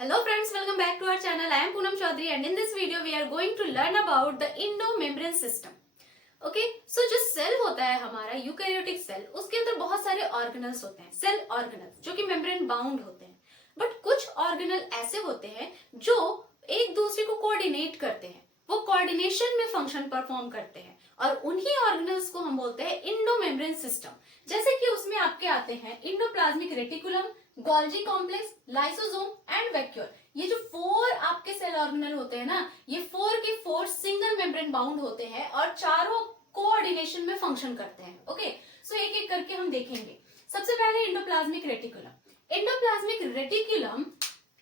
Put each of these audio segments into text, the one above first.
Hello friends, welcome back to our channel. I am Poonam Chaudhary and in this video we are going to learn about the endomembrane system. Okay so जो cell होता है हमारा eukaryotic cell, उसके अंदर बहुत सारे organelles होते हैं, सेल ऑर्गेनल्स जो कि मेम्ब्रेन बाउंड होते हैं. बट कुछ ऑर्गेनल ऐसे होते हैं जो एक दूसरे को कोऑर्डिनेट करते हैं, वो कोऑर्डिनेशन में फंक्शन परफॉर्म करते हैं और उन्हीं ऑर्गेनल्स को हम बोलते हैं इंडोमेम्ब्रेन सिस्टम. जैसे कि उसमें आपके आते हैं endoplasmic reticulum, Golgi complex, lysosome and vacuole. ये जो 4 आपके सेल ऑर्गेनल होते हैं ना, ये 4 के 4 सिंगल मेम्ब्रेन बाउंड होते हैं और चारों कोऑर्डिनेशन में फंक्शन करते हैं. ओके सो एक एक करके हम देखेंगे. सबसे पहले इंडोप्लाज्मिक रेटिकुलम. इंडोप्लाज्मिक रेटिकुलम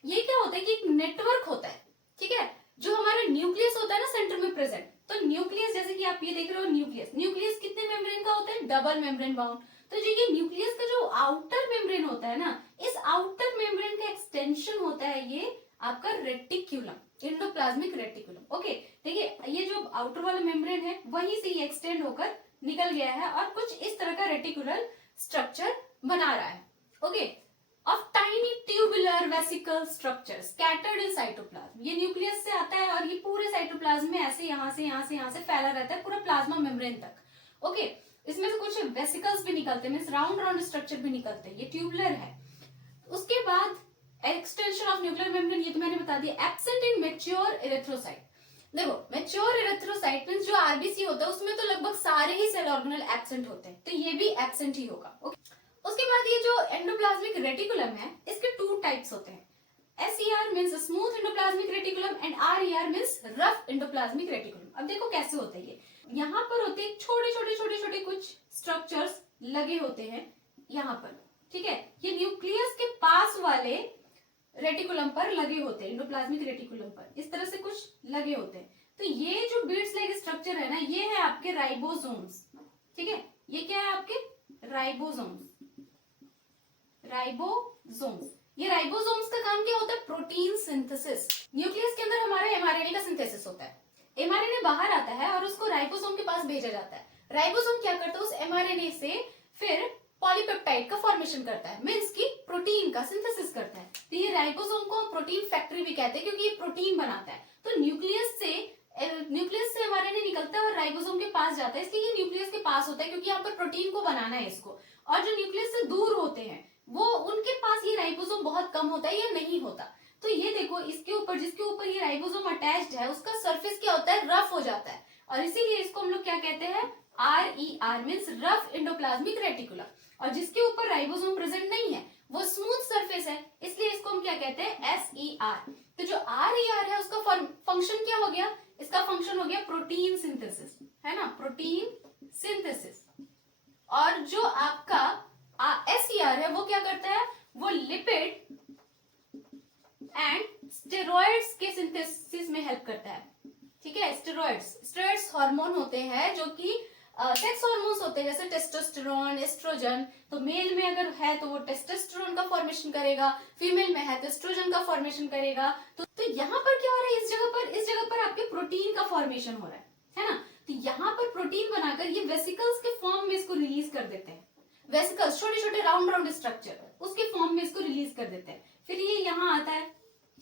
ये क्या होता है कि एक नेटवर्क होता है, ठीक है, जो हमारा न्यूक्लियस होता है ना सेंटर में प्रेजेंट. तो न्यूक्लियस जैसे कि आप ये देख रहे हो, न्यूक्लियस कितने मेम्ब्रेन का होता है? Double membrane bound. तो जो ये न्यूक्लियस का जो आउटर मेम्ब्रेन होता है ना, इस आउटर मेम्ब्रेन का एक्सटेंशन होता है ये आपका रेटिकुलम, इंडोप्लाज्मिक रेटिकुलम. ओके देखिए, ये जो आउटर वाला मेम्ब्रेन है वहीं से ये एक्सटेंड होकर निकल गया है और कुछ इस तरह का रेटिकुलर स्ट्रक्चर बना रहा है. Okay of tiny tubular vesicle structure scattered in cytoplasm. ये न्यूक्लियस से आता है और ये पूरे साइटोप्लाज्म में ऐसे यहाँ से फैला रहता है पूरा प्लाज्मा मेम्ब्रेन तक. ओके इसमें से कुछ वेसिकल्स भी निकलते हैं, मींस राउंड स्ट्रक्चर भी निकलते हैं. ये ट्यूबुलर है. उसके बाद एक्सटेंशन ऑफ न्यूक्लियर मेम्ब्रेन, ये तो मैंने बता दिया. Absent in mature erythrocyte. देखो मैच्योर इरेथ्रोसाइट मींस जो आरबीसी होता है उसमें तो लगभग सारे ही सेल ऑर्गेनल एब्सेंट होते हैं, तो ये भी एब्सेंट ही होगा. ओके उसके बाद ये जो एंडोप्लाज्मिक रेटिकुलम है इसके 2 टाइप्स होते हैं. SER means smooth endoplasmic reticulum and RER means rough endoplasmic reticulum. अब देखो कैसे होता है ये. यहाँ पर होते हैं छोटे कुछ स्ट्रक्चर्स लगे होते हैं यहाँ पर, ठीक है. ये न्यूक्लियस के पास वाले रेटिकुलम पर लगे होते हैं, एंडोप्लाज्मिक रेटिकुलम पर इस तरह से कुछ लगे होते हैं. तो ये जो बीड्स लाइक स्ट्रक्चर है ना, ये है आपके राइबोसोम्स, ठीक है. ये क्या है आपके राइबोसोम्स. ये राइबोसोम्स का काम क्या होता है? Protein synthesis. न्यूक्लियस के अंदर हमारा एमआरएनए का सिंथेसिस होता है. एमआरएनए बाहर आता है और उसको राइबोसोम के पास भेजा जाता है. राइबोसोम क्या करता है? उस एमआरएनए से फिर पॉलीपेप्टाइड का फॉर्मेशन करता है, मींस की प्रोटीन का सिंथेसिस करता है. तो ये राइबोसोम को प्रोटीन फैक्ट्री भी कहते हैं क्योंकि ये प्रोटीन बनाता है. तो न्यूक्लियस से एमआरएनए निकलता है और राइबोसोम के पास जाता है, इसलिए ये न्यूक्लियस के पास होता है क्योंकि यहाँ पर प्रोटीन को बनाना है इसको. और जो न्यूक्लियस से दूर होते हैं वो उनके पास ये राइबोसोम बहुत कम होता है या नहीं होता. तो ये देखो इसके ऊपर, जिसके ऊपर ये राइबोसोम अटैच्ड है, उसका सरफेस क्या होता है? रफ हो जाता है और इसीलिए इसको हम लोग क्या कहते हैं? RER means rough endoplasmic reticulum. और जिसके ऊपर राइबोसोम प्रेजेंट नहीं है वो स्मूथ सरफेस है, इसलिए इसको हम क्या कहते हैं? SER. तो जो RER है उसका फंक्शन क्या हो गया? इसका फंक्शन हो गया प्रोटीन सिंथेसिस, है ना, प्रोटीन सिंथेसिस. और जो आपका SER है वो क्या करता है? वो लिपिड एंड स्टेरॉइड्स के सिंथेसिस में हेल्प करता है, ठीक है. स्टेरॉइड्स हार्मोन होते हैं जो कि सेक्स हार्मोन्स होते हैं, जैसे टेस्टोस्टेरोन, एस्ट्रोजन. तो मेल में अगर है तो वो टेस्टोस्टेरोन का फॉर्मेशन करेगा, फीमेल में है तो एस्ट्रोजन का फॉर्मेशन करेगा. तो यहाँ पर क्या हो रहा है? इस जगह पर आपके प्रोटीन का फॉर्मेशन हो रहा है ना. तो यहाँ पर प्रोटीन बनाकर ये वेसिकल्स के फॉर्म में इसको रिलीज कर देते हैं. वेसिकल्स छोटे राउंड स्ट्रक्चर उसके फॉर्म में इसको रिलीज कर देते हैं. फिर ये यहाँ आता है,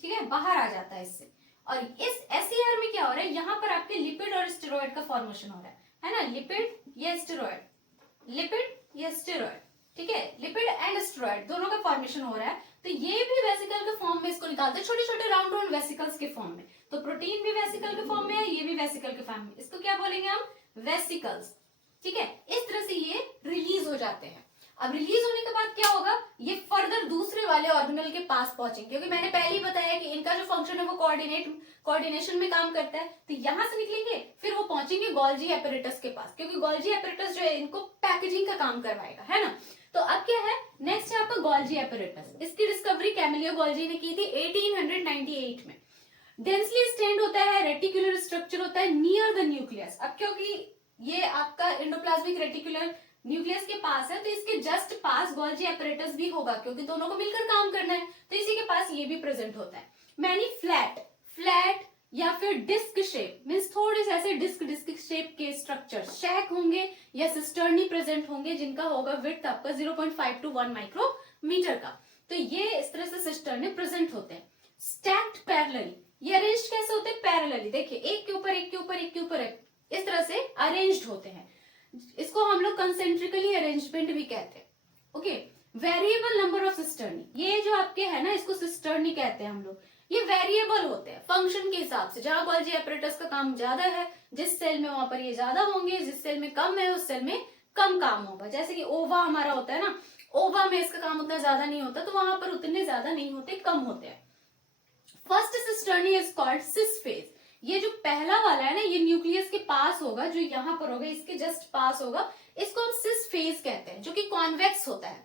ठीक है, बाहर आ जाता है इससे. और इस SER में क्या हो रहा है? यहाँ पर आपके लिपिड और स्टेरॉइड का फॉर्मेशन हो रहा है ना. लिपिड या स्टेरॉइड, ठीक है, लिपिड एंड स्टेरॉइड दोनों का फॉर्मेशन हो रहा है. तो ये भी वेसिकल के फॉर्म में इसको निकालते हैं, छोटे राउंड वेसिकल्स के फॉर्म में. तो प्रोटीन भी वेसिकल के फॉर्म में है, ये भी वेसिकल के फॉर्म में. इसको क्या बोलेंगे हम? वेसिकल्स, ठीक है. इस तरह से ये रिलीज हो जाते हैं. अब रिलीज होने के बाद क्या होगा? ये फर्दर दूसरे वाले ऑर्गेनल के पास पहुंचेंगे, क्योंकि मैंने पहले ही बताया कि इनका जो फंक्शन है वो कोऑर्डिनेशन में काम करता है. तो यहां से निकलेंगे फिर वो पहुंचेंगे गोल्जी एपरेटस के पास, क्योंकि गोल्जी एपरेटस जो है इनको पैकेजिंग का काम करवाएगा, है ना. तो अब क्या है? नेक्स्ट है आपका गोल्जी एपरेटस. इसकी डिस्कवरी कैमिलियो गोल्जी ने की थी 1898 में. डेंसली स्टेन्ड होता है, रेटिकुलर स्ट्रक्चर होता है नियर द न्यूक्लियस. अब क्योंकि ये आपका एंडोप्लाज्मिक रेटिकुलर न्यूक्लियस के पास है तो इसके जस्ट पास गोल्जी एपरेटस भी होगा, क्योंकि दोनों को मिलकर काम करना है. तो इसी के पास ये भी प्रेजेंट होता है. मैनी फ्लैट या फिर डिस्क शेप मींस थोड़े से ऐसे डिस्क शेप के स्ट्रक्चर शैक होंगे या सिस्टर्नी प्रेजेंट होंगे, जिनका होगा विड्थ आपका 0.5 to 1 माइक्रोमीटर का. तो ये इस तरह से सिस्टर्नी प्रेजेंट होते हैं. स्टैक्ड पैरेलली, ये अरेंज कैसे होते हैं? पैरेलली, देखिए एक के ऊपर एक के ऊपर एक के ऊपर एक, इस तरह से अरेंज्ड होते हैं। इसको हम लोग कंसेंट्रिकली अरेंजमेंट भी कहते हैं। Okay, variable number of cisternae, ये जो आपके है ना, इसको सिस्टर्नी कहते हैं हम लोग। ये वेरिएबल होते हैं फंक्शन के हिसाब से, जहां गोल्जी एपरेटस का काम ज्यादा है जिस सेल में, वहां पर ये ज्यादा होंगे, जिस सेल में कम है उस सेल में कम काम होगा। जैसे कि ओवा हमारा होता है ना, ओवा में इसका काम उतना ज्यादा नहीं होता, तो वहां पर उतने ज्यादा नहीं होते, कम होते हैं। First cisternae is called cis face. ये जो पहला वाला है ना, ये न्यूक्लियस के पास होगा, जो यहाँ पर होगा, इसके जस्ट पास होगा, इसको हम सिस फेज कहते हैं, जो कि कॉन्वेक्स होता है।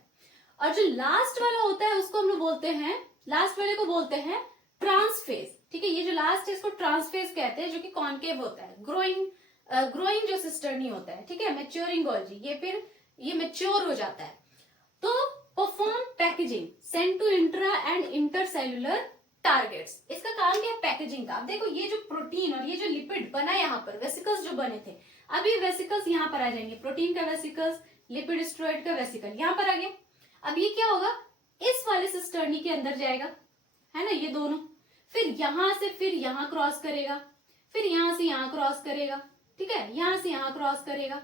और जो लास्ट वाला होता है उसको हम लोग बोलते हैं, लास्ट वाले को बोलते हैं ट्रांसफेज। ठीक है, ये जो लास्ट है इसको ट्रांसफेज कहते हैं, जो कि कॉन्केव होता है। ग्रोइंग जो सिस्टर्नी होता है, ठीक है, मैच्योरिंग गोल्जी, ये फिर ये मैच्योर हो जाता है। तो perform packaging, send to intra and intercellular targets. इसका काम क्या है? पैकेजिंग का। अब देखो ये जो प्रोटीन और ये जो लिपिड बना यहाँ पर, वेसिकल्स जो बने थे, अब ये वेसिकल्स यहाँ पर आ जाएंगे, प्रोटीन का वेसिकल्स, लिपिड स्टेरॉइड का वेसिकल यहाँ पर आ गया। अब ये क्या होगा? इस वाले सिस्टर्नी के अंदर जाएगा, है ना, ये दोनों, फिर यहां से फिर यहां क्रॉस करेगा, फिर यहां से यहां क्रॉस करेगा, ठीक है, यहां से यहां क्रॉस करेगा,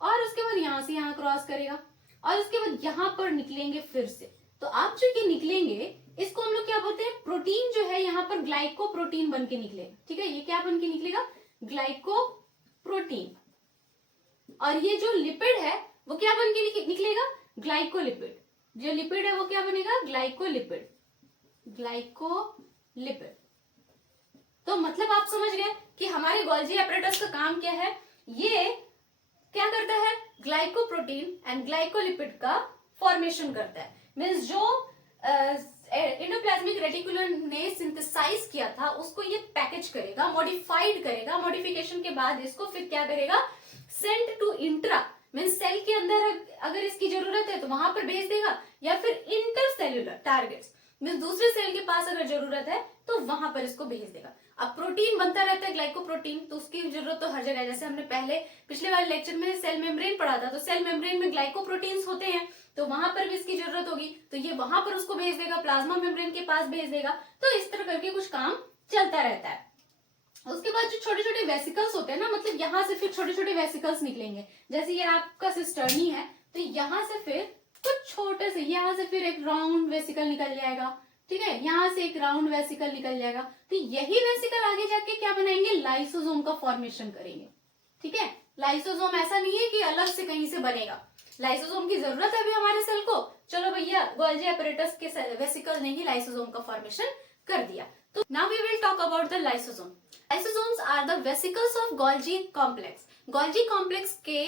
और उसके बाद यहां से यहां क्रॉस करेगा, और उसके बाद यहां पर निकलेंगे फिर से। तो आप जो ये निकलेंगे, इसको हम लोग क्या बोलते हैं? प्रोटीन जो है यहाँ पर ग्लाइको प्रोटीन बन के निकलेगा। ठीक है, ये क्या बन के निकलेगा? Glyco protein. और ये जो लिपिड है वो क्या बन के निकलेगा? ग्लाइकोलिपिड। जो लिपिड है वो क्या बनेगा? ग्लाइकोलिपिड। ग्लाइकोलिपिड। तो मतलब आप समझ गए कि हमारे गोल्जी एपरेटस का काम क्या है? ये क्या करता है? ग्लाइकोप्रोटीन एंड ग्लाइकोलिपिड का फॉर्मेशन करता है। मींस जो एंडोप्लाज्मिक रेटिकुलम ने सिंथेसाइज किया था उसको ये पैकेज करेगा, मॉडिफाइड करेगा, मॉडिफिकेशन के बाद इसको फिर क्या करेगा? Send to intra, means cell के अंदर अगर इसकी जरूरत है तो वहां पर भेज देगा, या फिर इंटरसेल्युलर टारगेट्स, मींस दूसरे सेल के पास अगर जरूरत है तो वहां पर इसको भेज देगा। अब प्रोटीन बनता रहता है ग्लाइकोप्रोटीन, तो उसकी जरूरत तो हर जगह है। जैसे हमने पिछले वाले लेक्चर में सेल मेम्ब्रेन पढ़ा था, तो सेल मेम्ब्रेन में ग्लाइकोप्रोटीन्स होते हैं, तो वहां पर भी इसकी जरूरत होगी, तो ये वहां पर उसको भेज देगा, प्लाज्मा मेम्ब्रेन के पास भेज देगा। तो इस तरह करके कुछ काम चलता रहता है। उसके बाद जो छोटे छोटे वेसिकल्स होते हैं ना, मतलब यहाँ से फिर छोटे छोटे वेसिकल्स निकलेंगे। जैसे ये आपका सिस्टर्नी है, तो यहाँ से फिर कुछ छोटे से, यहाँ से फिर एक राउंड वेसिकल निकल जाएगा, ठीक है, यहाँ से एक राउंड वेसिकल निकल जाएगा। तो यही वेसिकल आगे जाके क्या बनाएंगे? लाइसोसोम का फॉर्मेशन करेंगे। ठीक है, लाइसोसोम ऐसा नहीं है कि अलग से कहीं से बनेगा, लाइसोसोम की जरूरत है अभी हमारे सेल को। चलो भैया, गोल्जी एपरेटस के वेसिकल ने ही लाइसोसोम का फॉर्मेशन कर दिया। तो now we will talk about the lysosome. Lysosomes are the vesicles of Golgi complex. Golgi complex के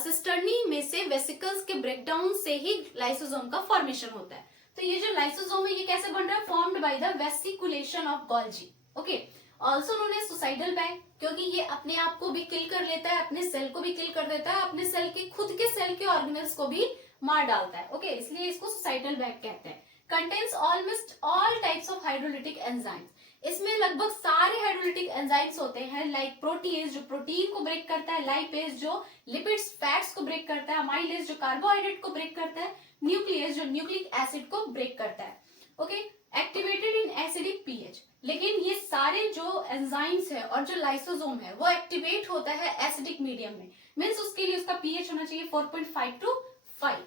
सिस्टर्नी में से वेसिकल्स के ब्रेकडाउन से ही लाइसोसोम का फॉर्मेशन होता है। तो ये जो लाइसोसोम है ये कैसे बन रहा है? Formed by the vesiculation of Golgi. Okay, also known as suicidal bag, क्योंकि ये अपने आप को भी किल कर लेता है, अपने सेल को भी किल कर देता है, अपने सेल के खुद के सेल के ऑर्गेनल्स को भी मार डालता है। ओके, इसलिए इसको सुसाइडल बैग कहते हैं। Contains almost all types of hydrolytic enzymes. इसमें लगभग सारे हाइड्रोलिटिक एंजाइम्स होते हैं, लाइक प्रोटीज जो प्रोटीन को ब्रेक करता है, लाइपेज जो लिपिड्स फैट्स को ब्रेक करता है, अमाइलेज जो कार्बोहाइड्रेट को ब्रेक करता है, न्यूक्लियस जो न्यूक्लिक एसिड को ब्रेक करता है। Okay, activated in acidic pH. लेकिन ये सारे जो एंजाइम्स है और जो लाइसोसोम है वो एक्टिवेट होता है एसिडिक मीडियम में, मींस उसके लिए उसका पीएच होना चाहिए 4.5 to 5।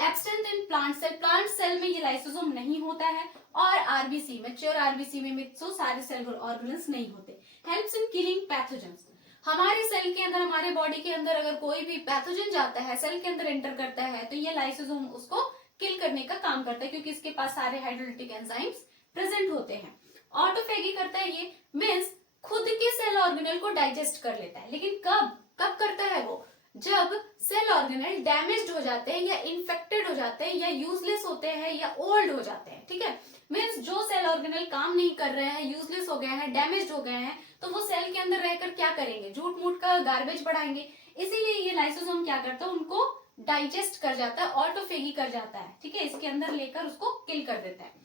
Absent in plant cell, plant cell में ये लाइसोसोम नहीं होता है, और आरबीसी मैच्योर आरबीसी में तो सारे सेल ऑर्गेनल्स नहीं होते। Helps in killing pathogens. हमारे सेल के अंदर, हमारे बॉडी के अंदर अगर कोई भी पैथोजन जाता है, सेल के अंदर एंटर करता है, तो ये लाइसोसोम उसको किल करने का काम करता है, क्योंकि इसके पास सारे हाइड्रोलिटिक एंजाइम्स प्रेजेंट होते हैं। ऑटोफेगी करता है ये, मींस खुद के सेल ऑर्गेनल को डाइजेस्ट कर लेता है। लेकिन कब कब करता है वो? जब सेल ऑर्गेनल डैमेज्ड हो जाते हैं, या इन्फेक्टेड हो जाते हैं, या यूजलेस होते हैं, या ओल्ड हो जाते हैं। ठीक है, मींस जो सेल ऑर्गेनल काम नहीं कर रहे हैं, यूजलेस हो गए हैं, डैमेज्ड हो गए हैं, तो वो सेल के अंदर रहकर क्या करेंगे? झूठ मूठ का गार्बेज बढ़ाएंगे। इसीलिए ये लाइसोसोम क्या करता है? उनको डाइजेस्ट कर जाता है, ऑटोफेगी कर जाता है। ठीक है, इसके अंदर लेकर उसको किल कर देता है।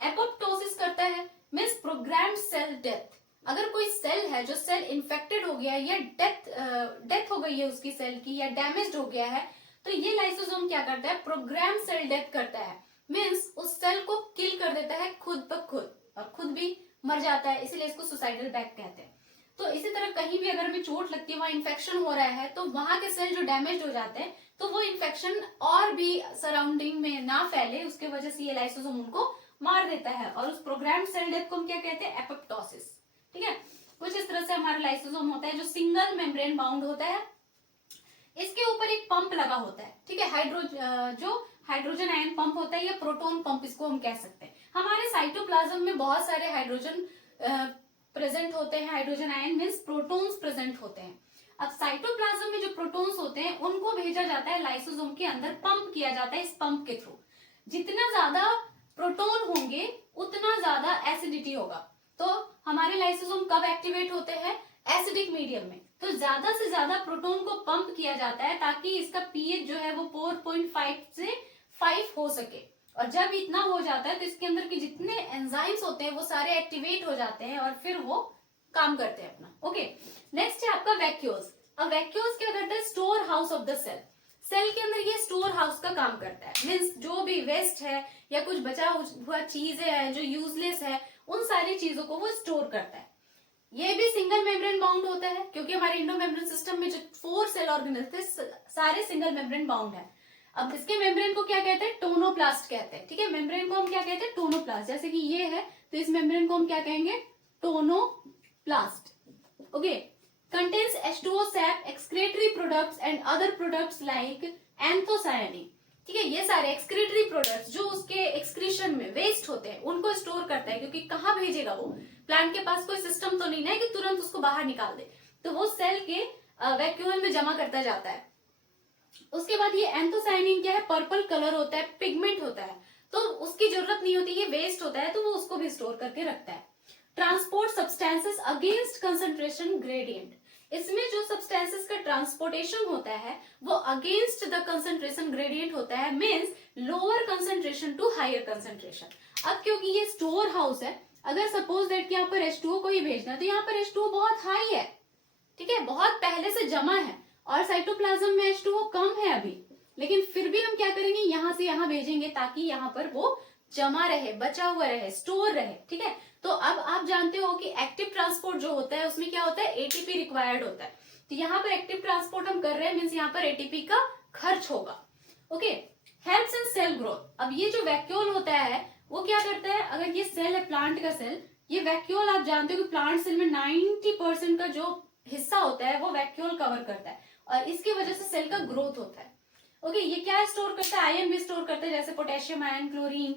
एपोप्टोसिस करता है, मींस प्रोग्राम्ड सेल डेथ। अगर कोई सेल है जो सेल इन्फेक्टेड हो गया है, या डेथ हो गई है उसकी सेल की, या डैमेज्ड हो गया है, तो ये लाइसोसोम क्या करता है? प्रोग्राम सेल डेथ करता है। मीन्स उस सेल को किल कर देता है खुद ब खुद, और खुद भी मर जाता है, इसीलिए इसको सुसाइडल डेथ कहते हैं। तो इसी तरह कहीं भी अगर हमें चोट लगती है, वहां इन्फेक्शन हो रहा है, तो वहां के सेल जो डैमेज हो जाते हैं, तो वो इन्फेक्शन और भी सराउंडिंग में ना फैले, उसके वजह से ये लाइसोसोम उनको मार देता है, और उस प्रोग्राम्ड सेल डेथ को हम क्या कहते हैं, एपोप्टोसिस। ठीक है, कुछ इस तरह से हमारा लाइसोसोम होता है जो सिंगल मेम्ब्रेन बाउंड होता है। इसके ऊपर एक पंप लगा होता है, ठीक है, जो हाइड्रोजन आयन पंप होता है, या प्रोटोन पंप इसको हम कह सकते हैं। हमारे साइटोप्लाज्म में बहुत सारे हाइड्रोजन प्रेजेंट होते हैं, hydrogen ion means protons present होते हैं। अब साइटोप्लाज्म में जो प्रोटॉन्स होते हैं उनको भेजा जाता है लाइसोसोम के अंदर, पंप किया जाता है इस पंप के थ्रू। जितना ज्यादा प्रोटॉन होंगे उतना ज्यादा एसिडिटी होगा। तो हमारे लाइसोसोम कब एक्टिवेट होते हैं, एसिडिक मीडियम में। तो ज्यादा से ज्यादा प्रोटॉन को पंप किया जाता है ताकि इसका पीएच जो है वो 4.5 से 5 हो सके। और जब इतना हो जाता है तो इसके अंदर के जितने एंजाइम्स होते हैं वो सारे एक्टिवेट हो जाते हैं और फिर वो काम करते हैं अपना। ओके, नेक्स्ट है आपका वैक्यूल्स। अब वैक्यूल्स क्या करता है, storehouse of the cell. Cell के अंदर ये स्टोर हाउस का काम करता है, मीन्स जो भी वेस्ट है या कुछ बचा हुआ चीजें है जो यूजलेस है, उन सारी चीजों को वो स्टोर करता है। ये भी सिंगल मेम्ब्रेन बाउंड होता है, क्योंकि हमारे इंडो मेम्ब्रेन सिस्टम में जो 4 सेल ऑर्गेनल थे सारे सिंगल मेम्ब्रेन बाउंड है। अब इसके मेम्ब्रेन को क्या कहते हैं, टोनोप्लास्ट कहते हैं। ठीक है, मेम्ब्रेन को हम क्या कहते हैं, टोनोप्लास्ट। जैसे कि ये है तो इस मेम्ब्रेन को हम क्या कहेंगे, tonoplast. Okay, contains H2O SAP, excretory products and other products like anthocyanin. ठीक है, ये सारे एक्सक्रीटरी प्रोडक्ट्स जो उसके एक्सक्रीशन में वेस्ट होते हैं उनको स्टोर करता है, क्योंकि कहाँ भेजेगा वो, प्लांट के पास कोई सिस्टम तो नहीं है कि तुरंत उसको बाहर निकाल दे, तो वो सेल के वैक्यूल में जमा करता जाता है। उसके बाद ये एंथोसायनिन क्या है, पर्पल कलर होता है, पिगमेंट होता है, तो उसकी जरूरत नहीं होती, ये वेस्ट होता है, तो वो उसको भी स्टोर करके रखता है। Transport substances against concentration gradient. इसमें जो सब्सटेंसेस का ट्रांसपोर्टेशन होता है वो अगेंस्ट द कंसंट्रेशन ग्रेडियंट होता है, means lower concentration to higher concentration. अब क्योंकि ये स्टोर हाउस है, अगर सपोज दैट कि यहाँ पर H2O को ही भेजना है तो यहाँ पर H2O बहुत हाई है, ठीक है, बहुत पहले से जमा है, और साइटोप्लाज्म में H2O कम है अभी, लेकिन फिर भी हम क्या करेंगे, यहां से यहां भेजेंगे ताकि यहां पर वो जमा रहे, बचा हुआ रहे, स्टोर रहे। ठीक है, तो अब आप जानते हो कि एक्टिव ट्रांसपोर्ट जो होता है उसमें क्या होता है, एटीपी रिक्वायर्ड होता है। तो यहाँ पर एक्टिव ट्रांसपोर्ट हम कर रहे हैं, मीन्स यहाँ पर एटीपी का खर्च होगा। Okay, helps in cell growth. अब ये जो वैक्यूल होता है वो क्या करता है, अगर ये सेल है प्लांट का सेल, ये वैक्यूल आप जानते हो कि प्लांट सेल में 90% का जो हिस्सा होता है वो वैक्यूल कवर करता है, और इसकी वजह से सेल का ग्रोथ होता है। ओके, ये क्या स्टोर करता है, आयन भी स्टोर करता है, जैसे पोटेशियम आयन, क्लोरीन।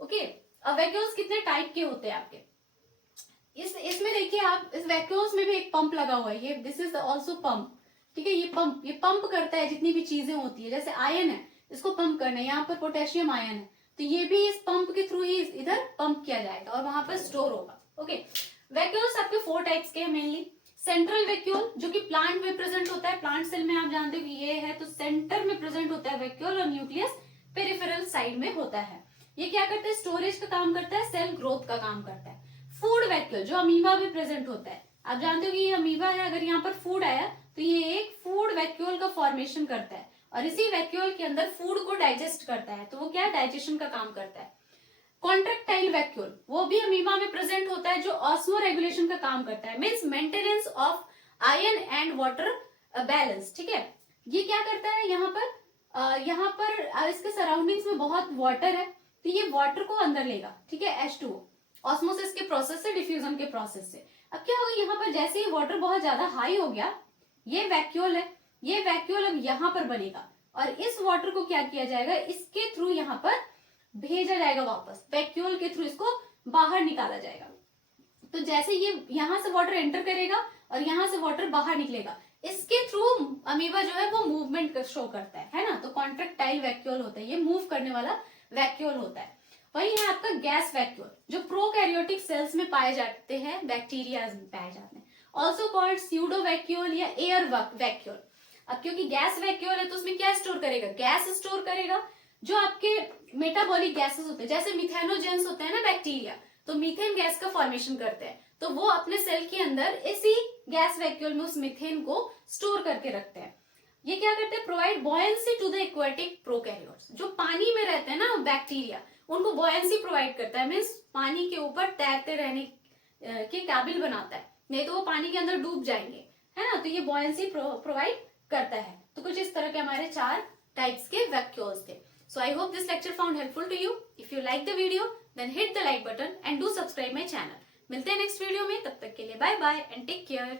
ओके, अब वैक्यूल्स कितने टाइप के होते हैं आपके, इसमें देखिए आप, इस वैक्यूल्स में भी एक पंप लगा हुआ है, ये दिस इज ऑल्सो पंप। ठीक है, ये पंप करता है जितनी भी चीजें होती है, जैसे आयन है इसको पंप करना है, यहाँ पर पोटेशियम आयन है तो ये भी इस पंप के थ्रू ही इधर पंप किया जाएगा और वहां पर स्टोर होगा। ओके, वैक्यूल्स आपके 4 टाइप्स के हैं मेनली। सेंट्रल वैक्यूल जो कि प्लांट में प्रेजेंट होता है, प्लांट सेल में आप जानते हो कि ये है, तो सेंटर में प्रेजेंट होता है वैक्यूल, और न्यूक्लियस पेरिफेरल साइड में होता है। ये क्या करता है, स्टोरेज का काम करता है, सेल ग्रोथ का काम करता है। फूड वैक्यूल जो अमीबा में प्रेजेंट होता है, आप जानते हो कि ये अमीबा है, अगर यहाँ पर फूड आया तो ये एक फूड वैक्यूल का फॉर्मेशन करता है, और इसी वैक्यूल के अंदर फूड को डाइजेस्ट करता है, तो वो क्या डाइजेशन का काम करता है। कॉन्ट्रैक्टाइल वैक्यूल वो भी अमीबा में प्रेजेंट होता है, जो ऑस्मो रेगुलेशन का काम करता है, means maintenance of ion and water balance. ठीक है, ये क्या करता है, यहाँ पर इसके सराउंडिंग्स में बहुत वाटर है, तो ये वाटर को अंदर लेगा, ठीक है, H2O, ऑस्मोसिस के प्रोसेस से, डिफ्यूजन के प्रोसेस से। अब क्या होगा, यहाँ पर जैसे ही वाटर बहुत ज्यादा हाई हो गया, ये वैक्यूल है, ये वैक्यूल अब यहाँ पर बनेगा, और इस वाटर को क्या किया जाएगा, इसके थ्रू यहाँ पर भेजा जाएगा वापस, वैक्यूल के थ्रू इसको बाहर निकाला जाएगा। तो जैसे ये यहाँ से वाटर एंटर करेगा और यहाँ से वाटर बाहर निकलेगा, इसके थ्रू अमीबा जो है वो मूवमेंट शो करता है ना, तो कॉन्ट्रैक्टाइल वैक्यूल होता है, ये मूव करने वाला वैक्यूल होता है। वही है आपका गैस वैक्यूल जो प्रोकैरियोटिक सेल्स में पाए जाते हैं, बैक्टीरिया में पाए जाते हैं, ऑल्सो कॉल्ड स्यूडो वैक्यूल या एयर वैक्यूल। अब क्योंकि गैस वैक्यूल है तो उसमें क्या स्टोर करेगा, गैस स्टोर करेगा, जो आपके मेटाबॉलिक गैसेस होते हैं, जैसे मिथेनोजेंस होते हैं ना बैक्टीरिया, तो मीथेन गैस का फॉर्मेशन करते हैं, तो वो अपने सेल के अंदर इसी गैस वैक्यूल में उस मीथेन को स्टोर करके रखते हैं। ये क्या करते हैं, provide buoyancy to the aquatic prokaryotes. जो पानी में रहते हैं ना बैक्टीरिया, उनको बॉयंसी प्रोवाइड करता है, मीन्स पानी के ऊपर तैरते रहने के काबिल बनाता है, नहीं तो वो पानी के अंदर डूब जाएंगे, है ना। तो ये बॉयंसी प्रोवाइड करता है। तो कुछ इस तरह के हमारे 4 टाइप्स के वैक्यूल्स थे। So I hope this lecture found helpful to you. If you like the video then hit the like button and do subscribe my channel. मिलते हैं नेक्स्ट वीडियो में, तब तक के लिए bye bye and take care.